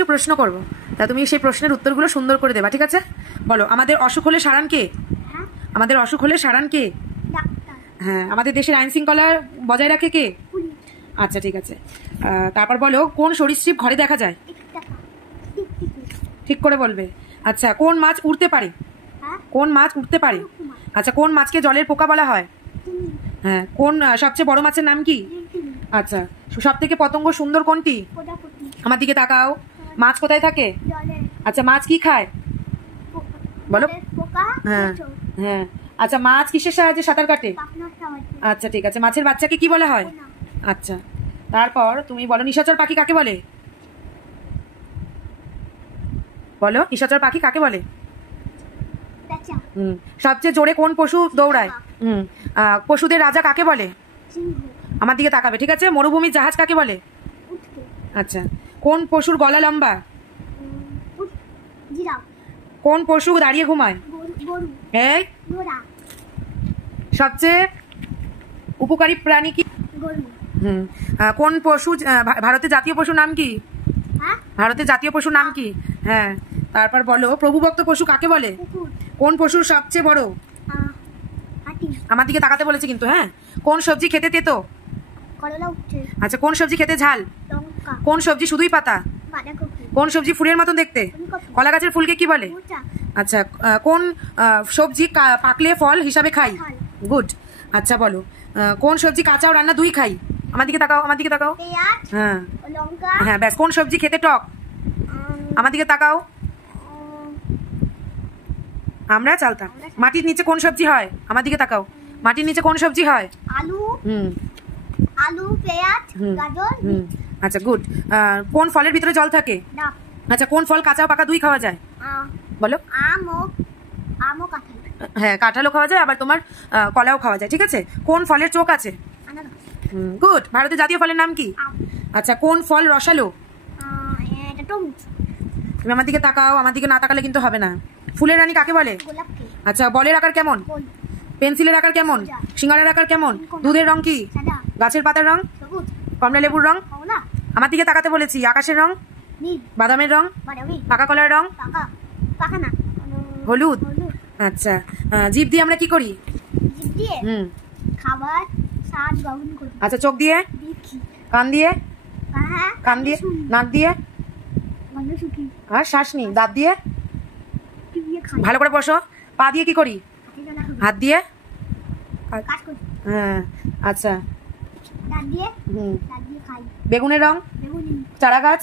কিছু প্রশ্ন করব, তা তুমি সেই প্রশ্নের উত্তরগুলো সুন্দর করে দেবা, ঠিক আছে? বলো, আমাদের অসুখ হলে সারান কে? আমাদের অসুখ হলে সারান কে? হ্যাঁ। আমাদের দেশের আইন শৃঙ্খলা বজায় রাখে কে? আচ্ছা, ঠিক আছে। তারপর বলো, কোন সরীসৃপ ঘরে দেখা যায়? ঠিক করে বলবে। আচ্ছা, কোন মাছ উড়তে পারে? কোন মাছ উঠতে পারে? আচ্ছা, কোন মাছকে জলের পোকা বলা হয়? হ্যাঁ। কোন সবচেয়ে বড় মাছের নাম কি? আচ্ছা, সব থেকে পতঙ্গ সুন্দর কোনটি? আমার দিকে তাকাও। মাছ কোথায় থাকে? আচ্ছা, মাছ কি খায়? বলো। হ্যাঁ হ্যাঁ। আচ্ছা, মাছ কিসের সাহায্যে সাঁতার কাটে? আচ্ছা, ঠিক আছে। মাছের বাচ্চাকে কি বলা হয়? আচ্ছা, তারপর তুমি বলো, নিশাচর পাখি কাকে বলে? বলো, নিশাচর পাখি কাকে বলে? সবচেয়ে জোরে কোন পশু দৌড়ায়? পশুদের রাজা কাকে বলে? আমার দিকে তাকাবে, ঠিক আছে? মরুভূমির জাহাজ কাকে বলে? আচ্ছা, কোন পশুর গলা লম্বা? কোন পশু দাঁড়িয়ে ঘুমায়? এই সবচেয়ে উপকারী প্রাণী কি? কোন পশু ভারতের জাতীয় পশুর নাম কি? ভারতের জাতীয় পশুর নাম কি? হ্যাঁ। তারপর বলো, প্রভুভক্ত পশু কাকে বলে? কোন পশু সবচেয়ে বড়? আমার দিকে তাকাতে বলেছে কিন্তু। হ্যাঁ। কোন সবজি খেতে তেতো? আচ্ছা, কোন সবজি খেতে ঝাল? কোন সবজি শুধুই পাতা? কোন সবজি ফুলের মতন দেখতে? কলা গাছের ফুলকে কি বলে? আচ্ছা, কোন সবজি পাকলে ফল হিসাবে খাই? গুড। আচ্ছা, বলো, কোন সবজি কাঁচা ও রান্না দুই খাই? আমার দিকে তাকাও, আমার দিকে তাকাও। হ্যাঁ হ্যাঁ, ব্যাস। কোন সবজি খেতে টক? আমার দিকে তাকাও। আমরা চালতা। মাটির নিচে কোন সবজি হয়? আমার দিকে তাকাও। মাটির নিচে কোন সবজি হয়? আলু। আলু, পেঁয়াজ, গাজর। আচ্ছা, গুড। কোন ফলের ভিতরে জল থাকে? ডাব। আচ্ছা, কোন ফল কাঁচা ও পাকা দুই খাওয়া যায়? বলো। আম ও কাঁঠাল। হ্যাঁ, কাঁঠালও খাওয়া যায়, আবার তোমার কলাও খাওয়া যায়, ঠিক আছে? কোন ফলের চোখ আছে? গুড। ভারতের জাতীয় ফলের নাম কি? আচ্ছা, কোন ফল রসালো? তুমি আমার দিকে তাকাও, আমার দিকে না তাকালে কিন্তু হবে না। ফুলের রানী কাকে বলে? আচ্ছা, বলের আকার কেমন? পেন্সিলের আকার কেমন? সিঙ্গারের আকার কেমন? দুধের রং কি? গাছের পাতার রং? কমলা লেবুর রং? আমার দিকে তাকাতে বলেছি। আকাশের রং? বাদামের রং? পাকা কলার রং? হলুদ। আচ্ছা, জিভ দিয়ে আমরা কি করি? খাবার স্বাদ গ্রহণ করি। আচ্ছা, চোখ দিয়ে? কান দিয়ে? কান দিয়ে? নাক দিয়ে? আর শ্বাস নি। দাঁত দিয়ে? ভালো করে বসো। পা দিয়ে কি করি? হাত দিয়ে? হ্যাঁ। আচ্ছা, দাঁত দিয়ে বেগুনের রং? চারা গাছ?